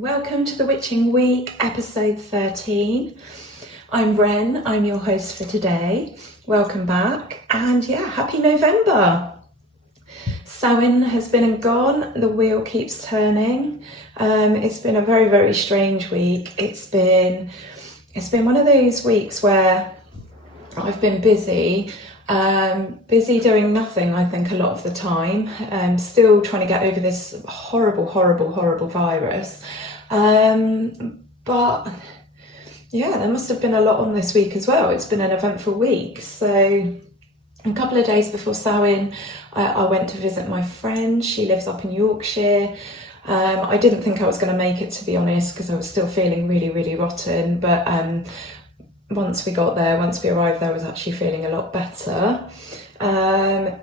Welcome to the Witching Week, episode 13. I'm Wren, I'm your host for today. Welcome back, and happy November. Samhain has been and gone, the wheel keeps turning. It's been a very, very strange week. It's been one of those weeks where I've been busy doing nothing, I think, a lot of the time. Still trying to get over this horrible virus. But yeah, there must have been a lot on this week as well. It's been an eventful week. So a couple of days before Samhain, I went to visit my friend. She lives up in Yorkshire. I didn't think I was going to make it, to be honest, because I was still feeling really rotten. But once we arrived there, I was actually feeling a lot better.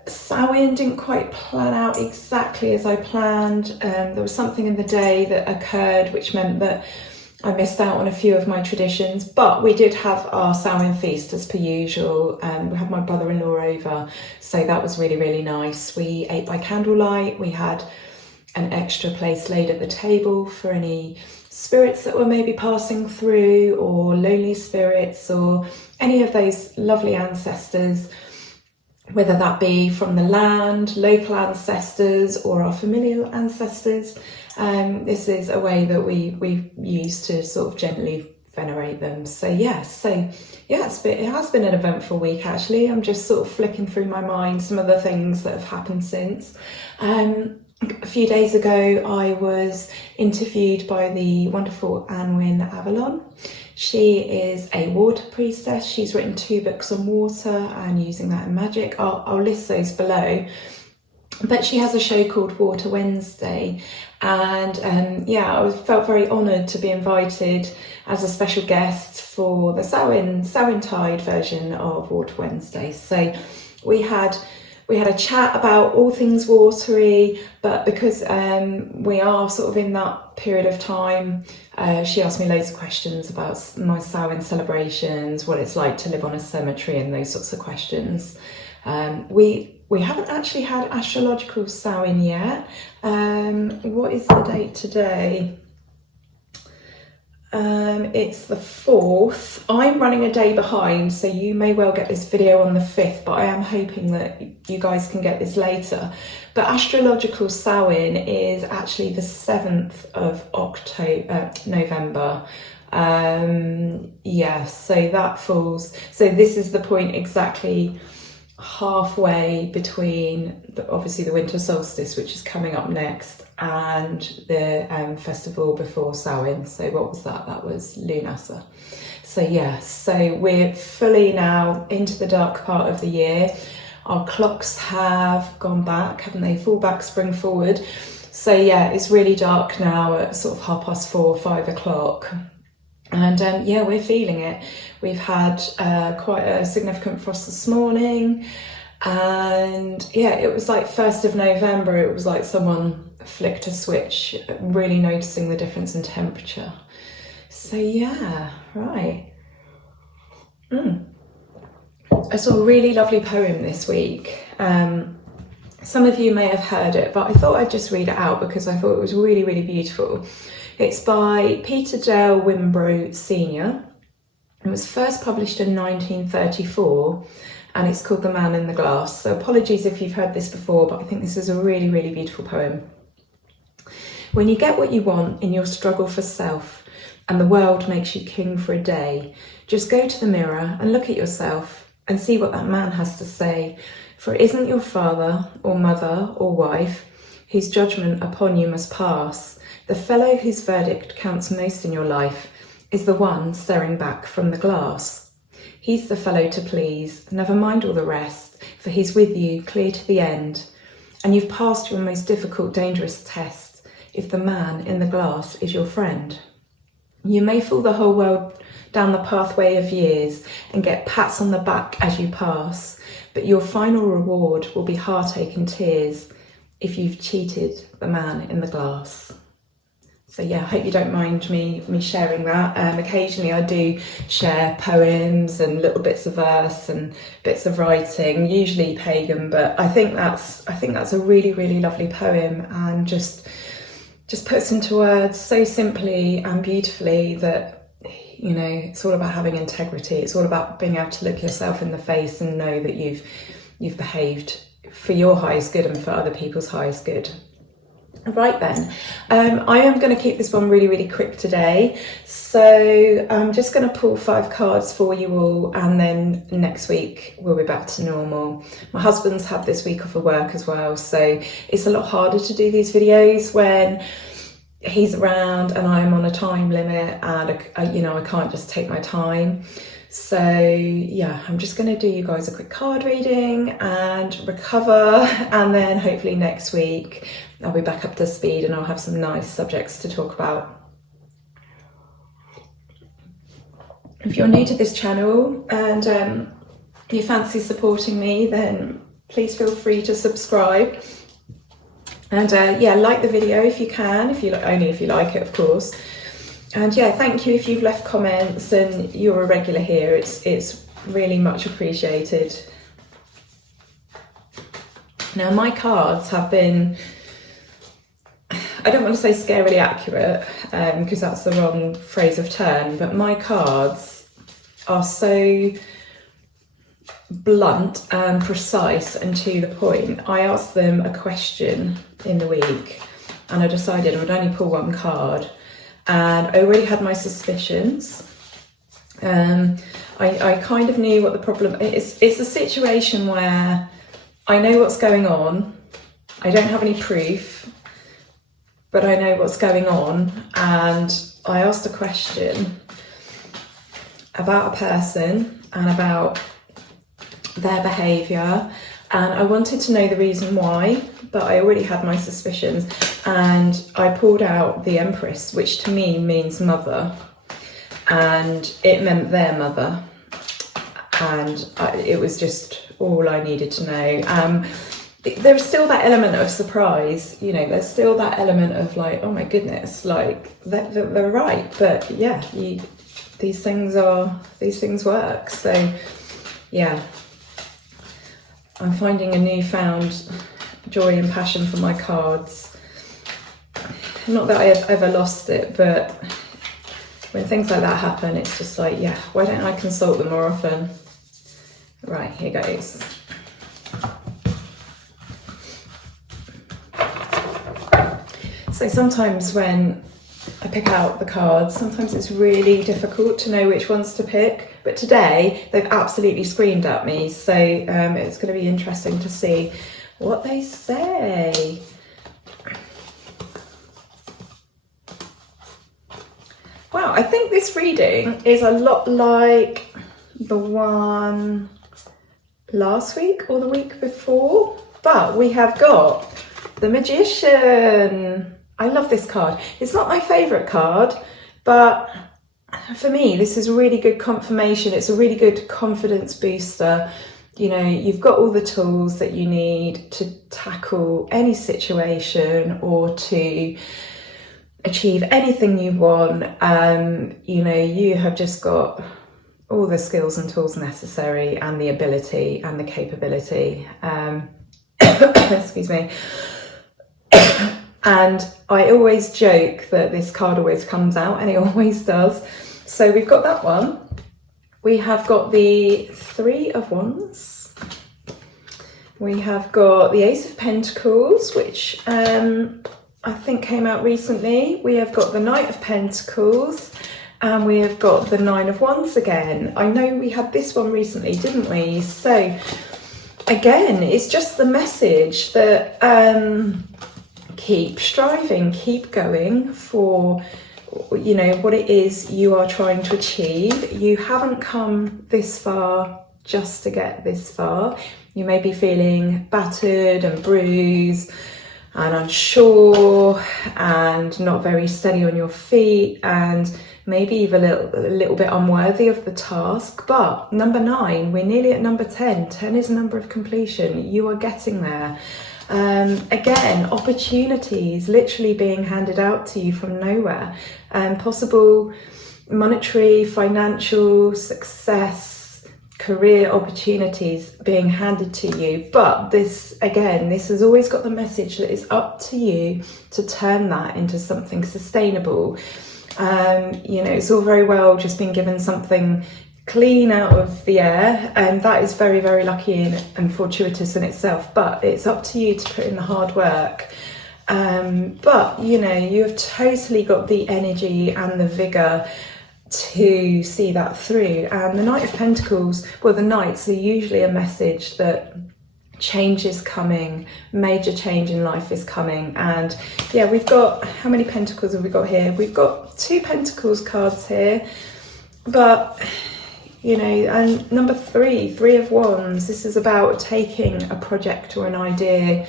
Samhain didn't quite plan out exactly as I planned. There was something in the day that occurred which meant that I missed out on a few of my traditions, but we did have our Samhain feast as per usual. We had my brother-in-law over, so that was really nice. We ate by candlelight. We had an extra place laid at the table for any spirits that were maybe passing through, or lonely spirits, or any of those lovely ancestors, whether that be from the land, local ancestors, or our familial ancestors. This is a way that we use to sort of gently venerate them. So it has been an eventful week, actually. I'm just sort of flicking through my mind some of the things that have happened since. A few days ago, I was interviewed by the wonderful Annwyn Avalon. She is a water priestess. She's written 2 books on water and using that in magic. I'll list those below. But she has a show called WREN'S, and I felt very honoured to be invited as a special guest for the Samhain-tide version of WREN'S. So we had a chat about all things watery, but because we are sort of in that period of time, she asked me loads of questions about my Samhain celebrations, what it's like to live on a cemetery, and those sorts of questions. We haven't actually had astrological Samhain yet. What is the date today? It's the 4th. I'm running a day behind, so you may well get this video on the 5th, but I am hoping that you guys can get this later. But astrological Samhain is actually the 7th of November. So that falls. So this is the point exactly halfway between obviously the winter solstice, which is coming up next, and the festival before Samhain. So what was that? That was Lunasa. So we're fully now into the dark part of the year. Our clocks have gone back, haven't they? Fall back, spring forward. So it's really dark now at sort of 4:30, 5 o'clock. And we're feeling it. We've had quite a significant frost this morning, and it was like 1st of November. It was like someone flicked a switch, really noticing the difference in temperature. So right. I saw a really lovely poem this week. Some of you may have heard it, but I thought I'd just read it out because I thought it was really beautiful. It's by Peter Dale Wimbrough Sr. It was first published in 1934, and it's called The Man in the Glass. So apologies if you've heard this before, but I think this is a really beautiful poem. When you get what you want in your struggle for self, and the world makes you king for a day, just go to the mirror and look at yourself and see what that man has to say. For it isn't your father or mother or wife whose judgment upon you must pass. The fellow whose verdict counts most in your life is the one staring back from the glass. He's the fellow to please, never mind all the rest, for he's with you clear to the end. And you've passed your most difficult, dangerous test if the man in the glass is your friend. You may fool the whole world down the pathway of years and get pats on the back as you pass, but your final reward will be heartache and tears if you've cheated the man in the glass. So I hope you don't mind me sharing that. Occasionally I do share poems and little bits of verse and bits of writing, usually pagan, but I think that's a really lovely poem, and just just puts into words so simply and beautifully that, you know, it's all about having integrity. It's all about being able to look yourself in the face and know that you've behaved for your highest good and for other people's highest good. Right then, I am going to keep this one really, really quick today. So I'm just going to pull 5 cards for you all, and then next week we'll be back to normal. My husband's had this week off of work as well, so it's a lot harder to do these videos when he's around and I'm on a time limit, and I can't just take my time. So yeah, I'm just going to do you guys a quick card reading and recover, and then hopefully next week I'll be back up to speed and I'll have some nice subjects to talk about. If you're new to this channel and you fancy supporting me, then please feel free to subscribe. And yeah, like the video if you can, only if you like it, of course. And yeah, thank you if you've left comments and you're a regular here. It's really much appreciated. Now, my cards have been, I don't want to say scarily accurate, because that's the wrong phrase of term, but my cards are so blunt and precise and to the point. I asked them a question in the week and I decided I would only pull 1 card. And I already had my suspicions. I kind of knew what the problem is. It's a situation where I know what's going on. I don't have any proof, but I know what's going on. And I asked a question about a person and about their behaviour. And I wanted to know the reason why, but I already had my suspicions. And I pulled out the Empress, which to me means mother, and it meant their mother, and it was just all I needed to know. There's still that element of surprise, you know, there's still that element of like, oh my goodness, like they're right, but yeah, these things work. So yeah, I'm finding a newfound joy and passion for my cards. Not that I have ever lost it, but when things like that happen, it's just like, yeah, why don't I consult them more often? Right, here goes. So sometimes when I pick out the cards, sometimes it's really difficult to know which ones to pick, but today they've absolutely screamed at me, so it's going to be interesting to see what they say. Wow, I think this reading is a lot like the one last week or the week before, but we have got the Magician. I love this card. It's not my favourite card, but for me, this is really good confirmation. It's a really good confidence booster. You know, you've got all the tools that you need to tackle any situation or to achieve anything you want. You know, you have just got all the skills and tools necessary, and the ability and the capability. Excuse me. And I always joke that this card always comes out, and it always does. So we've got that one. We have got the 3 of Wands. We have got the Ace of Pentacles, which I think came out recently. We have got the Knight of Pentacles, and we have got the 9 of Wands again. I know we had this one recently, didn't we? So again, it's just the message that keep striving, keep going for, you know, what it is you are trying to achieve. You haven't come this far just to get this far. You may be feeling battered and bruised and unsure and not very steady on your feet, and maybe even a little bit unworthy of the task. But number 9, we're nearly at number 10. 10 is a number of completion. You are getting there. Again, opportunities literally being handed out to you from nowhere, possible monetary, financial success, career opportunities being handed to you. But this, again, this has always got the message that it's up to you to turn that into something sustainable. You know, it's all very well just being given something clean out of the air, and that is very, very lucky and fortuitous in itself, but it's up to you to put in the hard work. But you know, you have totally got the energy and the vigor to see that through. And the Knight of Pentacles, well, the Knights are usually a message that change is coming, major change in life is coming. And yeah, we've got, how many pentacles have we got here? We've got 2 Pentacles cards here, but you know, and number 3 of Wands, this is about taking a project or an idea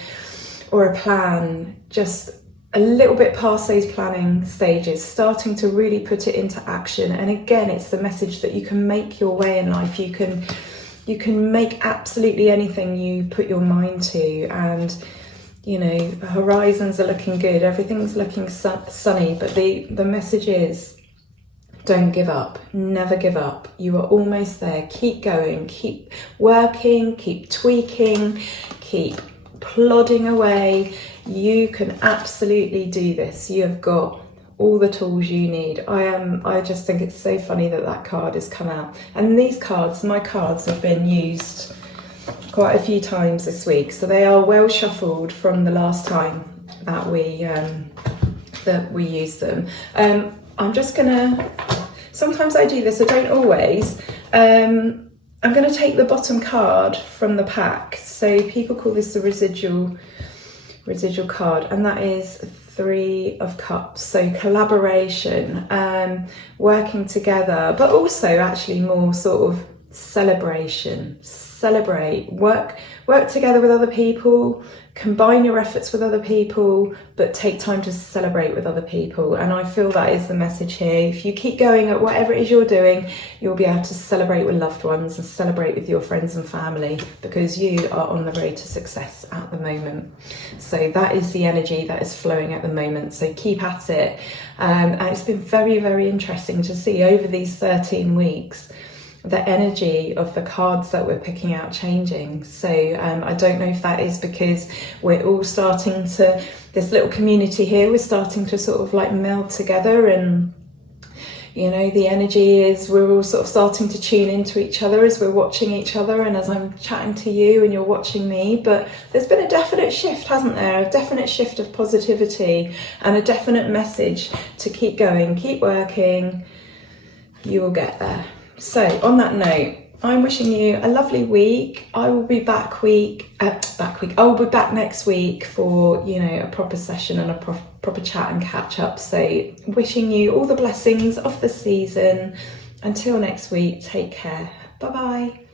or a plan just a little bit past those planning stages, starting to really put it into action. And again, it's the message that you can make your way in life. You can make absolutely anything you put your mind to, and you know, the horizons are looking good, everything's looking sunny, but the message is, don't give up, never give up. You are almost there. Keep going, keep working, keep tweaking, keep plodding away. You can absolutely do this. You have got all the tools you need. I just think it's so funny that that card has come out. And these cards, my cards, have been used quite a few times this week, so they are well shuffled from the last time that we used them. I'm just gonna, sometimes I do this, I don't always. I'm gonna take the bottom card from the pack. So people call this the residual card, and that is 3 of Cups. So collaboration, working together, but also actually more sort of celebration. Celebrate, work together with other people, combine your efforts with other people, but take time to celebrate with other people. And I feel that is the message here. If you keep going at whatever it is you're doing, you'll be able to celebrate with loved ones and celebrate with your friends and family, because you are on the road to success at the moment. So that is the energy that is flowing at the moment. So keep at it. And it's been very, very interesting to see over these 13 weeks the energy of the cards that we're picking out changing. So I don't know if that is because we're all starting to, this little community here, we're starting to sort of like meld together, and you know, the energy is we're all sort of starting to tune into each other as we're watching each other, and as I'm chatting to you and you're watching me. But there's been a definite shift, hasn't there? A definite shift of positivity and a definite message to keep going, keep working, you will get there. So on that note, I'm wishing you a lovely week. I will be I will be back next week for, you know, a proper session and a proper chat and catch up. So wishing you all the blessings of the season. Until next week, take care. Bye bye.